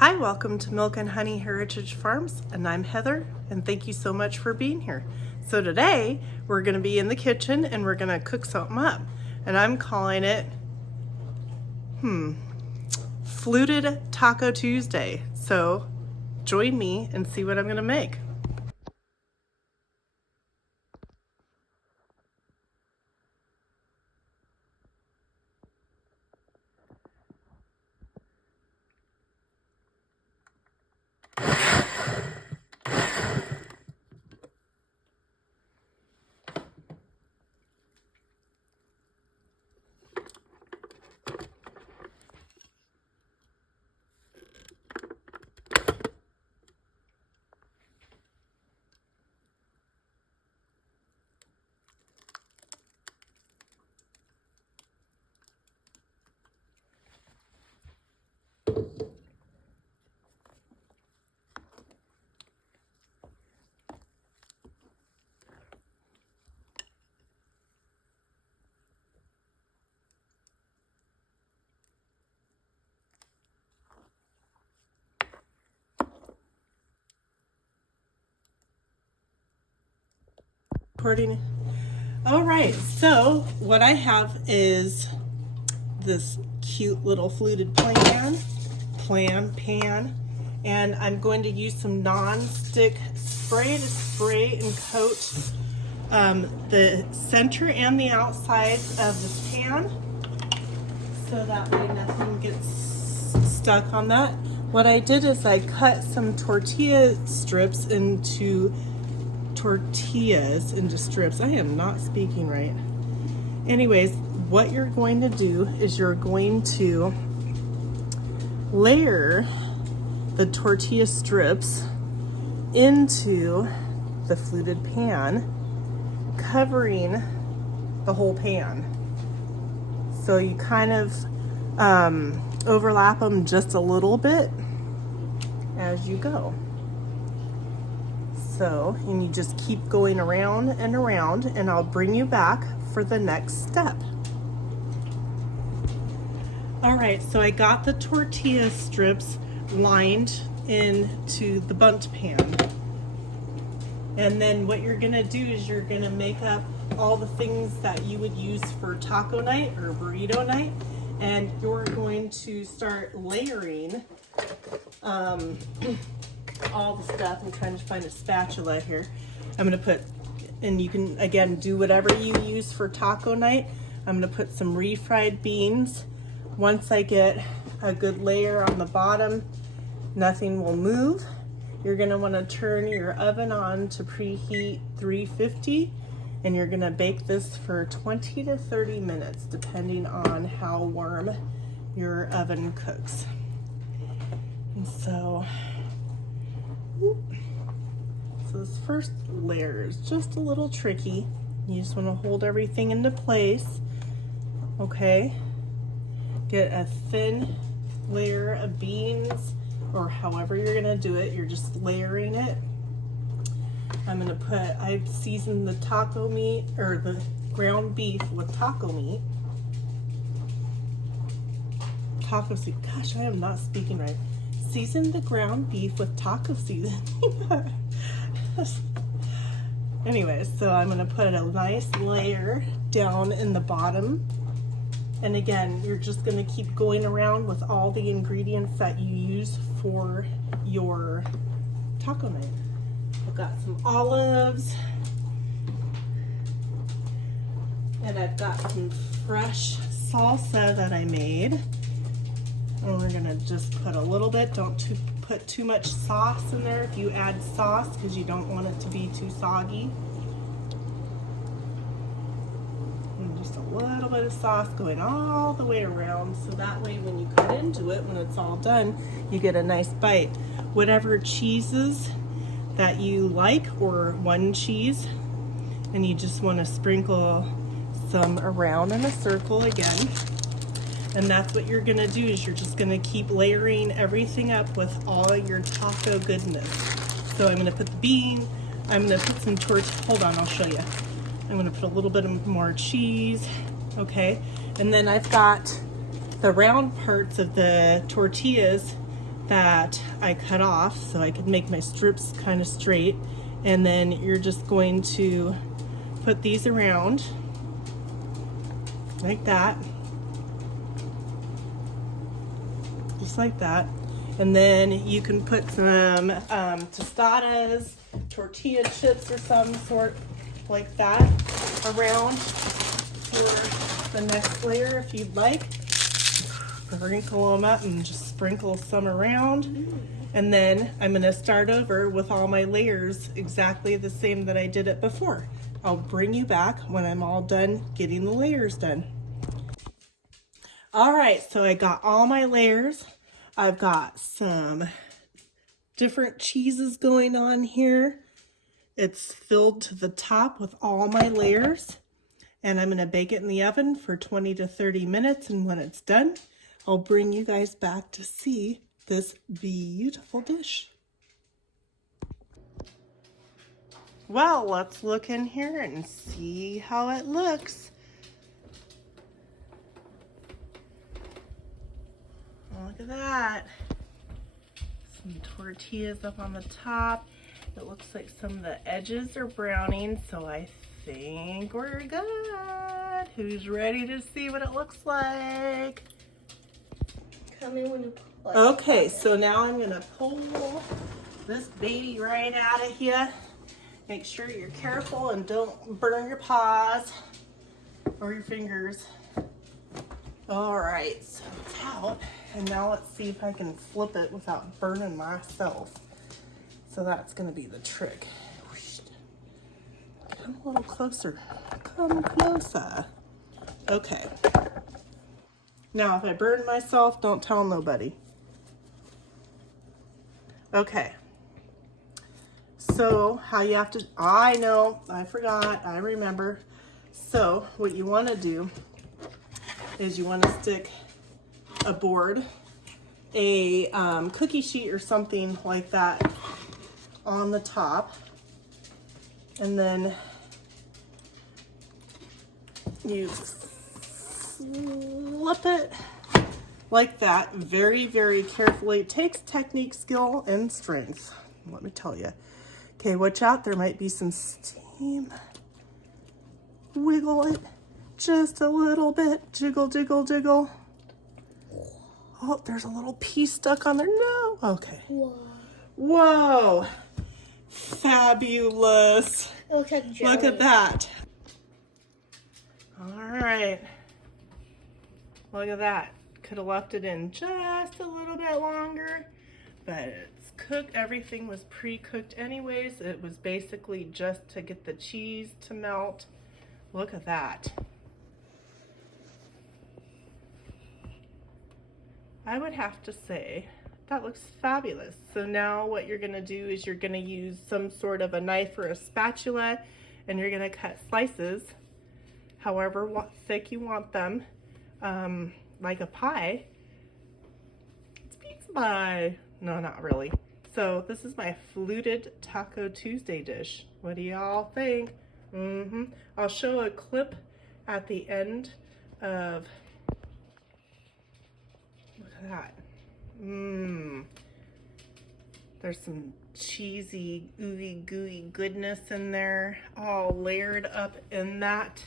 Hi, welcome to Milk and Honey Heritage Farms, and I'm Heather, and thank you so much for being here. So today, we're gonna be in the kitchen and we're gonna cook something up, and I'm calling it, Fluted Taco Tuesday. So join me and see what I'm gonna make. Recording. All right, so what I have is this cute little fluted pan, and I'm going to use some non-stick spray to spray and coat the center and the outsides of this pan, so that way nothing gets stuck on that. What I did is I cut some tortilla strips into strips. I am not speaking right. Anyways, what you're going to do is you're going to layer the tortilla strips into the fluted pan, covering the whole pan. So you kind of overlap them just a little bit as you go. So, and you just keep going around and around, and I'll bring you back for the next step. All right, so I got the tortilla strips lined into the bundt pan. And then what you're gonna do is you're gonna make up all the things that you would use for taco night or burrito night, and you're going to start layering all the stuff. I'm trying to find a spatula here. I'm gonna put, and you can again do whatever you use for taco night. I'm gonna put some refried beans. Once I get a good layer on the bottom, nothing will move. You're gonna wanna turn your oven on to preheat 350, and you're gonna bake this for 20 to 30 minutes, depending on how warm your oven cooks. And so this first layer is just a little tricky. You just want to hold everything into place. Okay, get a thin layer of beans, or however you're gonna do it. You're just layering it. I've seasoned the taco meat, or the ground beef, with taco meat. Gosh, I am not speaking right. Season the ground beef with taco seasoning. Anyways, so I'm gonna put a nice layer down in the bottom. And again, you're just gonna keep going around with all the ingredients that you use for your taco night. I've got some olives, and I've got some fresh salsa that I made. And we're gonna just put a little bit. Don't put too much sauce in there if you add sauce, because you don't want it to be too soggy. And just a little bit of sauce going all the way around, so that way when you cut into it, when it's all done, you get a nice bite. Whatever cheeses that you like, or one cheese, and you just want to sprinkle some around in a circle again. And that's what you're gonna do, is you're just gonna keep layering everything up with all your taco goodness. So I'm gonna put the bean, I'm gonna put some hold on, I'll show you. I'm gonna put a little bit more cheese, okay? And then I've got the round parts of the tortillas that I cut off so I could make my strips kind of straight. And then you're just going to put these around like that, just like that. And then you can put some tostadas, tortilla chips or some sort like that around for the next layer if you'd like. Sprinkle them up and just sprinkle some around. And then I'm gonna start over with all my layers exactly the same that I did it before. I'll bring you back when I'm all done getting the layers done. All right, so I got all my layers. I've got some different cheeses going on here. It's filled to the top with all my layers. And I'm gonna bake it in the oven for 20 to 30 minutes. And when it's done, I'll bring you guys back to see this beautiful dish. Well, let's look in here and see how it looks. Look at that. Some tortillas up on the top. It looks like some of the edges are browning, so I think we're good. Who's ready to see what it looks like? Okay, so now I'm gonna pull this baby right out of here. Make sure you're careful and don't burn your paws or your fingers. All right, so it's out. And now let's see if I can flip it without burning myself. So that's gonna be the trick. Come a little closer, come closer. Okay. Now, if I burn myself, don't tell nobody. Okay. So, how you have to, I know, I forgot, I remember. So, what you want to do is you want to stick a board, a cookie sheet or something like that on the top. And then you flip it like that very, very carefully. It takes technique, skill, and strength, let me tell you. Okay, watch out, there might be some steam. Wiggle it just a little bit. Jiggle, jiggle, jiggle. Oh, there's a little piece stuck on there. No, okay. Whoa. Whoa, fabulous. It looks like jelly. Look at that. All right, look at that. Could have left it in just a little bit longer, but it's cooked. Everything was pre-cooked anyways. It was basically just to get the cheese to melt. Look at that. I would have to say that looks fabulous. So now what you're gonna do is you're gonna use some sort of a knife or a spatula, and you're gonna cut slices however thick you want them, like a pie. It's pizza pie. No, not really. So this is my Fluted Taco Tuesday dish. What do y'all think? I'll show a clip at the end of, look at that. There's some cheesy, ooey gooey goodness in there, all layered up in that.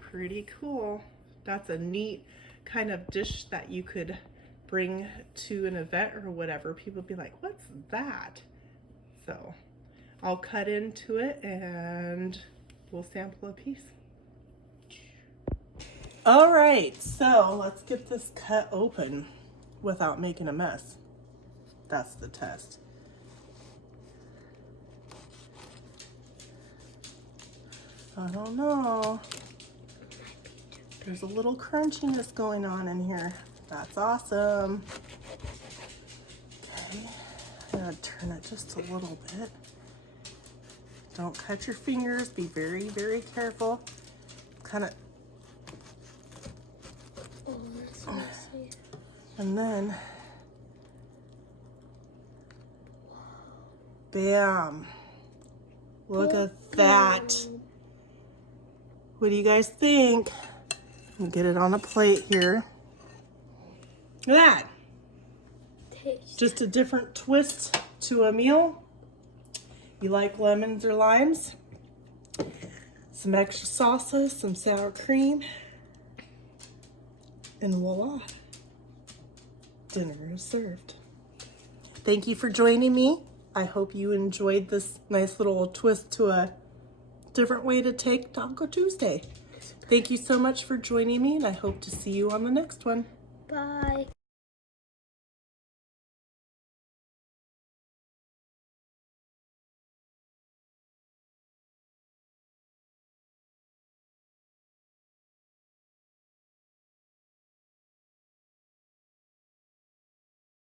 Pretty cool. That's a neat kind of dish that you could bring to an event or whatever. People would be like, what's that? So I'll cut into it and we'll sample a piece. All right, so let's get this cut open without making a mess. That's the test. I don't know. There's a little crunchiness going on in here. That's awesome. Okay, I'm gonna turn it just a little bit. Don't cut your fingers. Be very, very careful. Kind of. Oh, that's messy. And then, bam. Look at that. What do you guys think? Get it on a plate here. Look at that. taste. Just a different twist to a meal. You like lemons or limes? Some extra salsa, some sour cream, and voila, dinner is served. Thank you for joining me. I hope you enjoyed this nice little twist to a different way to take Taco Tuesday. Thank you so much for joining me, and I hope to see you on the next one. Bye.